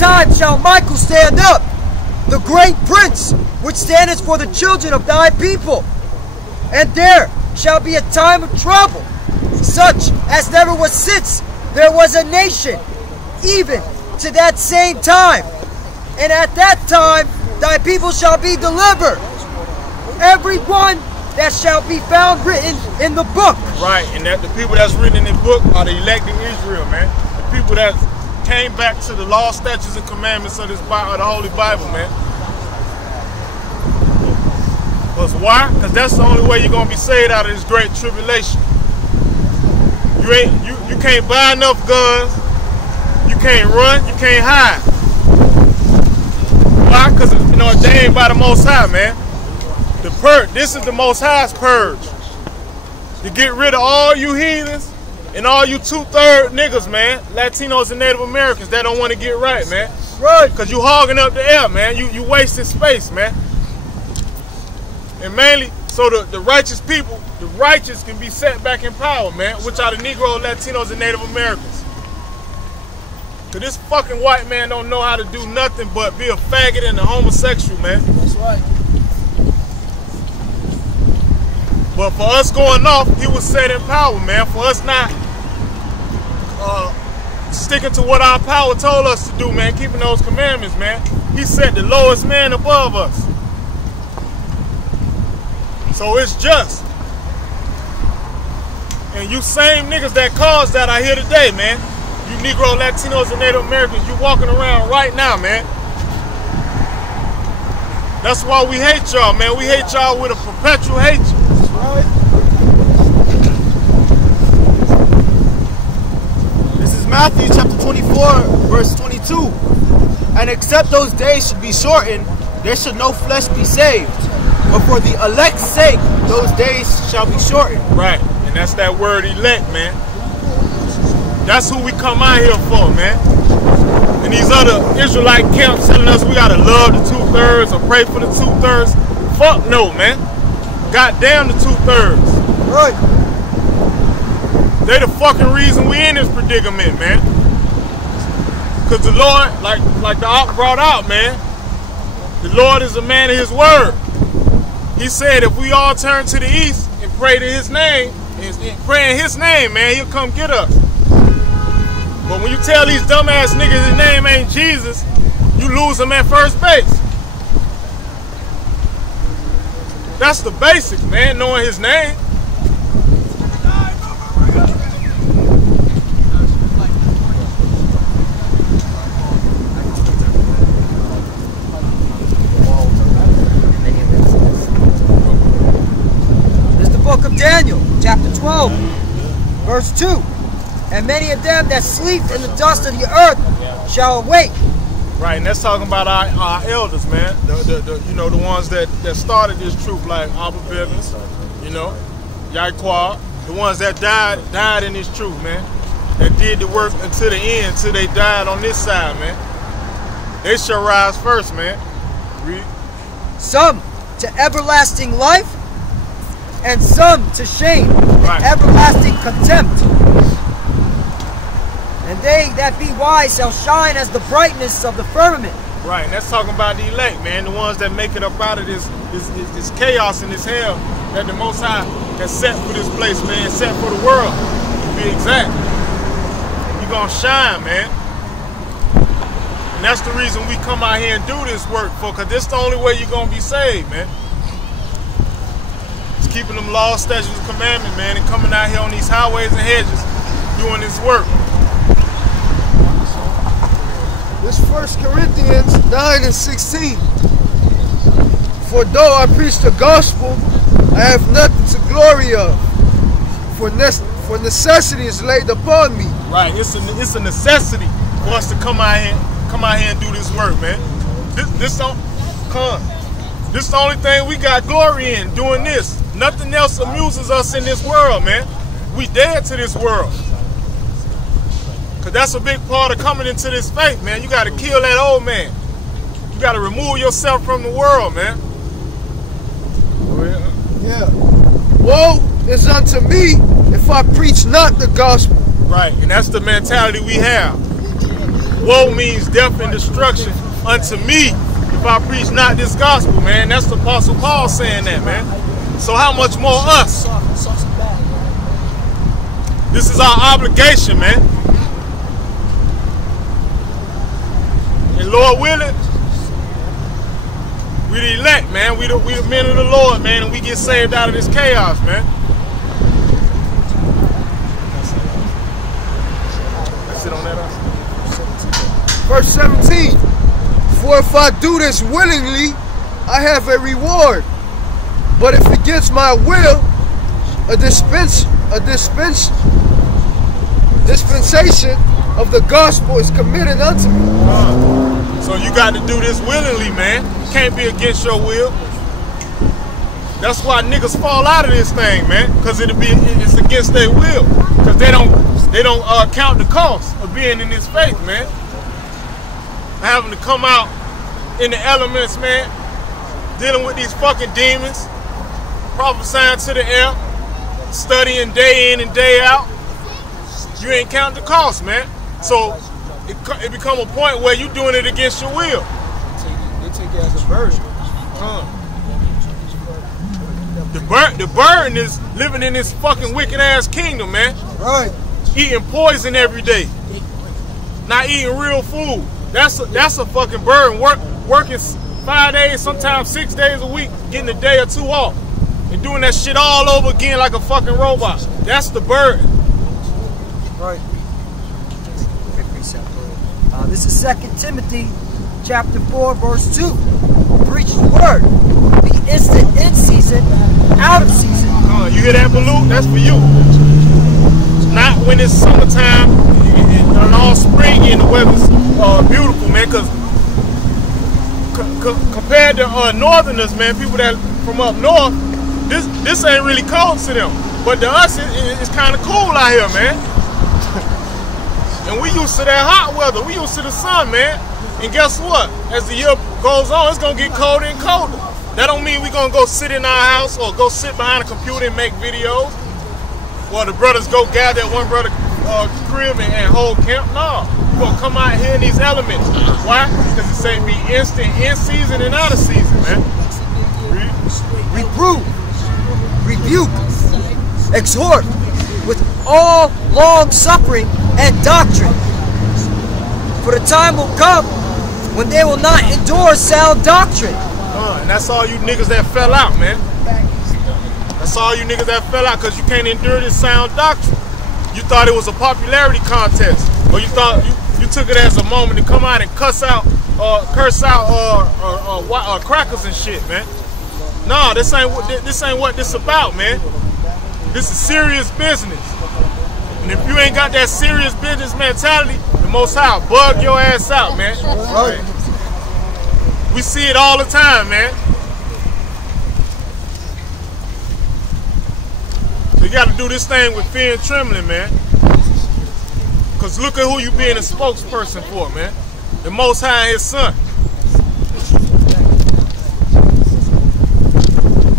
time shall Michael stand up, the great prince, which standeth for the children of thy people. And there shall be a time of trouble, such as never was since there was a nation, even to that same time. And at that time thy people shall be delivered, every one that shall be found written in the book. Right, and that the people that's written in the book are the elect in Israel, man. The people that came back to the law, statutes, and commandments of this Bible, the Holy Bible, man. Because why? Because that's the only way you're gonna be saved out of this great tribulation. You can't buy enough guns. You can't run. You can't hide. Why? Because they ain't by the Most High, man. The purge. This is the Most High's purge. To get rid of all you heathens and all you 2/3 niggas, man. Latinos and Native Americans that don't want to get right, man. Right. Because you hogging up the air, man. You wasting space, man. And mainly, so the righteous people, the righteous can be set back in power, man, which are the Negro, Latinos, and Native Americans. Because this fucking white man don't know how to do nothing but be a faggot and a homosexual, man. That's right. But for us going off, he was set in power, man. For us not sticking to what our power told us to do, man, keeping those commandments, man. He set the lowest man above us. So it's just. And you same niggas that caused that are here today, man. You Negro, Latinos, and Native Americans, you walking around right now, man. That's why we hate y'all, man. We hate y'all with a perpetual hatred. Right. This is Matthew chapter 24, verse 22. And except those days should be shortened, there should no flesh be saved. But for the elect's sake, those days shall be shortened. Right, and that's that word elect, man. That's who we come out here for, man. And these other Israelite camps telling us we gotta love the 2/3 or pray for the 2/3. Fuck no, man. Goddamn the 2/3. Right. They the fucking reason we in this predicament, man. Cause the Lord, like the Op brought out, man, the Lord is a man of his word. He said if we all turn to the east and pray to his name, and pray in his name, man, he'll come get us. But when you tell these dumbass niggas his name ain't Jesus, you lose him at first base. That's the basics, man, knowing his name. Daniel chapter 12 verse 2. And many of them that sleep in the dust of the earth shall awake. Right, and that's talking about our elders, man. The ones that started this truth, like Abba Bivens, Yaiqua, the ones that died in this truth, man. That did the work until the end, till they died on this side, man. They shall rise first, man. Read. Some to everlasting life, and some to shame, right, and everlasting contempt. And they that be wise shall shine as the brightness of the firmament. Right, and that's talking about the elect, man, the ones that make it up out of this chaos and this hell that the Most High has set for this place, man, set for the world, to be exact. You're gonna shine, man. And that's the reason we come out here and do this work for, because this is the only way you're gonna be saved, man. Keeping them laws, statutes, and commandments, man, and coming out here on these highways and hedges doing this work. This 1 Corinthians 9:16. For though I preach the gospel, I have nothing to glory of. For necessity is laid upon me. Right, it's a necessity for us to come out here and do this work, man. This the only thing we got glory in, doing this. Nothing else amuses us in this world, man. We dead to this world. Because that's a big part of coming into this faith, man. You got to kill that old man. You got to remove yourself from the world, man. Yeah. Woe is unto me if I preach not the gospel. Right, and that's the mentality we have. woe means death and destruction unto me if I preach not this gospel, man. That's the Apostle Paul saying that, man. So how much more us? This is our obligation, man. And Lord willing, we the elect, man. We the men of the Lord, man, and we get saved out of this chaos, man. That's it on that. Verse 17. For if I do this willingly, I have a reward. But if against my will, a dispensation of the gospel is committed unto me. So you got to do this willingly, man. Can't be against your will. That's why niggas fall out of this thing, man. Because it's against their will. Because they don't count the cost of being in this faith, man. Having to come out in the elements, man. Dealing with these fucking demons. Prophesying to the air. Studying day in and day out. You ain't counting the cost, man. So it become a point where you doing it against your will. They take it as a burden. The burden is living in this fucking wicked ass kingdom, man. Right. Eating poison every day. Not eating real food. That's a fucking burden. Working 5 days, sometimes 6 days a week, getting a day or two off. And doing that shit all over again like a fucking robot. That's the burden. Right. This is 2 Timothy chapter 4, verse 2. Preach the word. Be instant in season, out of season. You hear that, Baloo? That's for you. Not when it's summertime and all spring and the weather's beautiful, man. Because compared to northerners, man, people that from up north, this ain't really cold to them. But to us, it's kind of cool out here, man. And we used to that hot weather. We used to the sun, man. And guess what? As the year goes on, it's going to get colder and colder. That don't mean we're going to go sit in our house or go sit behind a computer and make videos. Or the brothers go gather at one brother's crib and hold camp. No. We're going to come out here in these elements. Why? Because it say be instant in season and out of season, man. Reprove, rebuke, exhort with all long suffering and doctrine. For the time will come when they will not endure sound doctrine. And that's all you niggas that fell out, man. That's all you niggas that fell out because you can't endure this sound doctrine. You thought it was a popularity contest, or you thought you took it as a moment to come out and curse out crackers and shit, man. No, this ain't what this about, man. This is serious business. And if you ain't got that serious business mentality, the Most High will bug your ass out, man. Right. We see it all the time, man. So you got to do this thing with fear and trembling, man. Because look at who you being a spokesperson for, man. The Most High and His Son.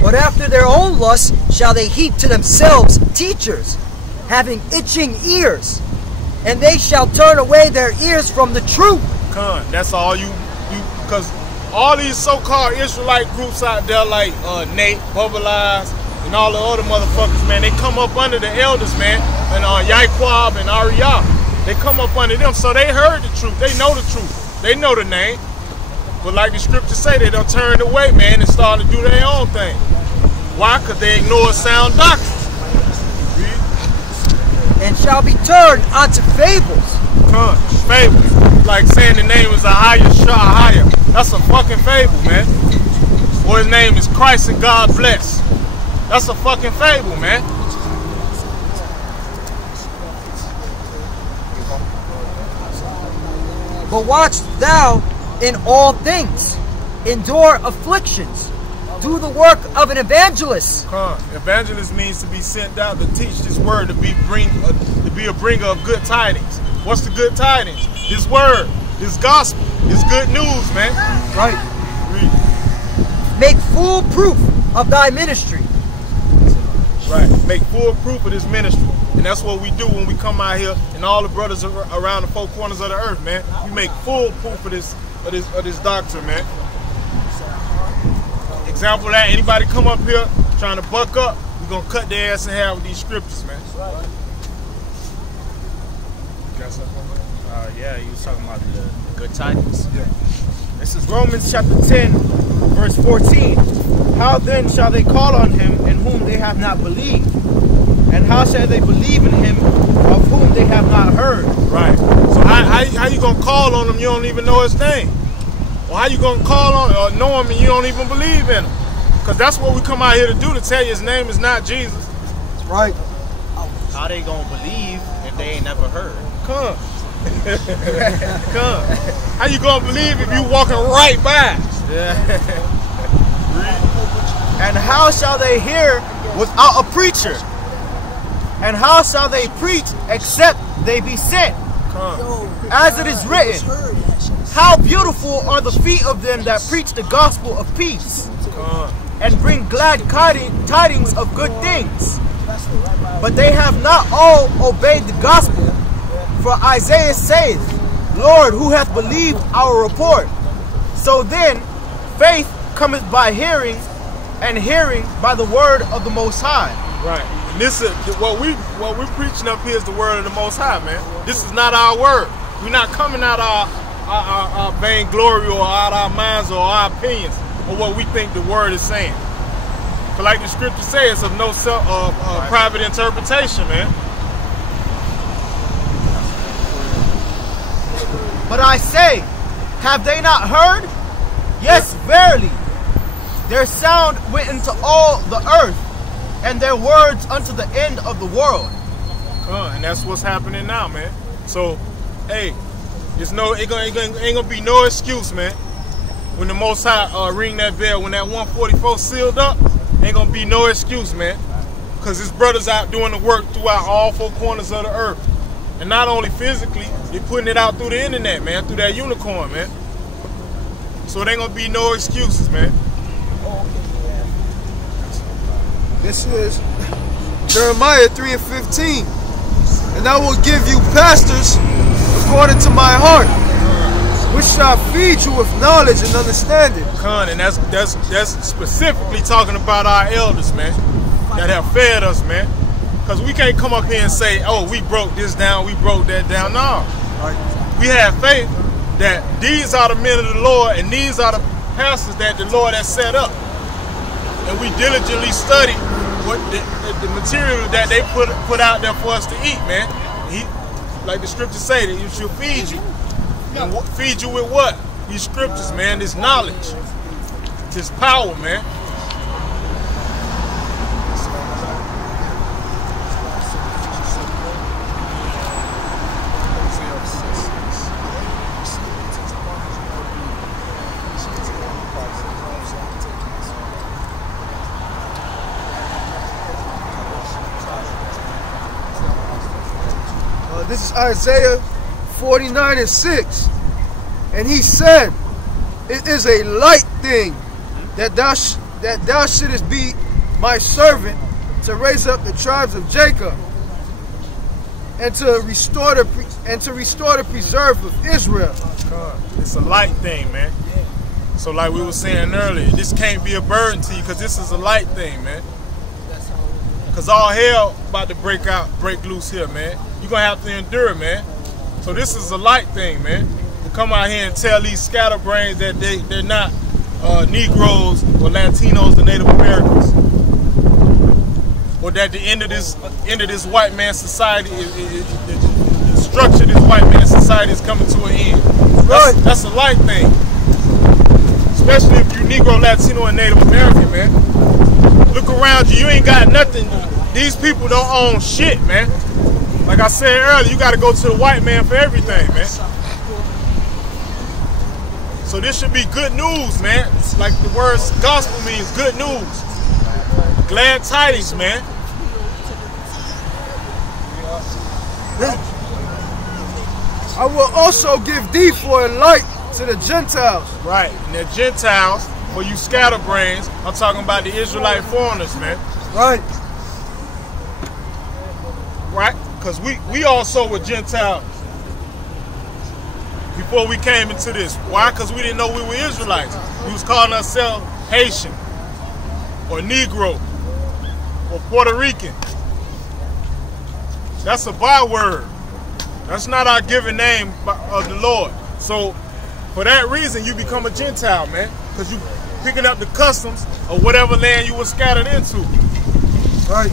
But after their own lusts shall they heap to themselves teachers, having itching ears, and they shall turn away their ears from the truth. That's all you because all these so-called Israelite groups out there like Nate, Bubble Eyes, and all the other motherfuckers, man, they come up under the elders, man, and Yaquab and Ariah. They come up under them, so they heard the truth. They know the truth. They know the name. But like the scriptures say, they don't turn away, man, and start to do their own thing. Why? Because they ignore sound doctrine. And shall be turned unto fables. Fables. Like saying the name is Ahaya. That's a fucking fable, man. Or his name is Christ and God bless. That's a fucking fable, man. But watch thou in all things, endure afflictions, do the work of an evangelist. Evangelist means to be sent out to teach this word, to be a bringer of good tidings. What's the good tidings? This word, this gospel, this good news, man. Right. Make full proof of thy ministry. Right. Make full proof of this ministry. And that's what we do when we come out here, and all the brothers around the four corners of the earth, man. We make full proof of this doctrine, man. Example of that, anybody come up here trying to buck up, we're gonna cut their ass in half with these scriptures, man. Got something? Yeah, you was talking about the good tidings. Yeah. This is Romans chapter 10, verse 14. How then shall they call on him in whom they have not believed? And how shall they believe in him of whom they have not heard? Right. So how you gonna call on him? You don't even know his name. Or how you gonna call on or know him and you don't even believe in him? Because that's what we come out here to do, to tell you his name is not Jesus. That's right. How they gonna believe if they ain't never heard? Come. Come. How you gonna believe if you walking right by? Yeah. And how shall they hear without a preacher? And how shall they preach except they be sent? As it is written, how beautiful are the feet of them that preach the gospel of peace, and bring glad tidings of good things. But they have not all obeyed the gospel. For Isaiah saith, Lord, who hath believed our report? So then, faith cometh by hearing, and hearing by the word of the Most High. Right. And this is what we're preaching up here is the word of the Most High, man. This is not our word. We're not coming out our vainglory or out our minds or our opinions or what we think the word is saying. But like the scripture says, of no private interpretation, man. But I say, have they not heard? Yes, verily. Their sound went into all the earth, and their words unto the end of the world. And that's what's happening now, man. So, hey, ain't gonna be no excuse, man. When the Most High ring that bell, when that 144 sealed up, ain't gonna be no excuse, man. Because his brothers out doing the work throughout all four corners of the earth. And not only physically, they putting it out through the internet, man, through that unicorn, man. So there ain't gonna be no excuses, man. This is Jeremiah 3:15. And I will give you pastors according to my heart, which shall feed you with knowledge and understanding. And that's specifically talking about our elders, man, that have fed us, man. Because we can't come up here and say, oh, we broke this down, we broke that down. No. We have faith that these are the men of the Lord and these are the pastors that the Lord has set up. And we diligently study what the material that they put out there for us to eat, man. Like the scriptures say, that you should feed you. And feed you with what? These scriptures, man, this knowledge, this power, man. This is Isaiah 49:6. And he said, it is a light thing that thou shouldest be my servant to raise up the tribes of Jacob and to restore the preserve of Israel. It's a light thing, man. So like we were saying earlier, this can't be a burden to you because this is a light thing, man. Because all hell about to break loose here, man. You're going to have to endure, man. So this is a light thing, man. To come out here and tell these scatterbrains that they're not Negroes or Latinos or Native Americans. Or that the end of this white man society, the structure of this white man society is coming to an end. That's a light thing. Especially if you're Negro, Latino, and Native American, man. Look around you, you ain't got nothing. These people don't own shit, man. Like I said earlier, you got to go to the white man for everything, man. So this should be good news, man. It's like the word gospel means good news. Glad tidings, man. I will also give thee for a light to the Gentiles. Right, and the Gentiles, for you scatterbrains, I'm talking about the Israelite foreigners, man. Right. right? Because we also were Gentiles before we came into this. Why? Because we didn't know we were Israelites. We was calling ourselves Haitian or Negro or Puerto Rican. That's a byword. That's not our given name of the Lord. So for that reason, you become a Gentile, man, because you picking up the customs of whatever land you were scattered into. Right.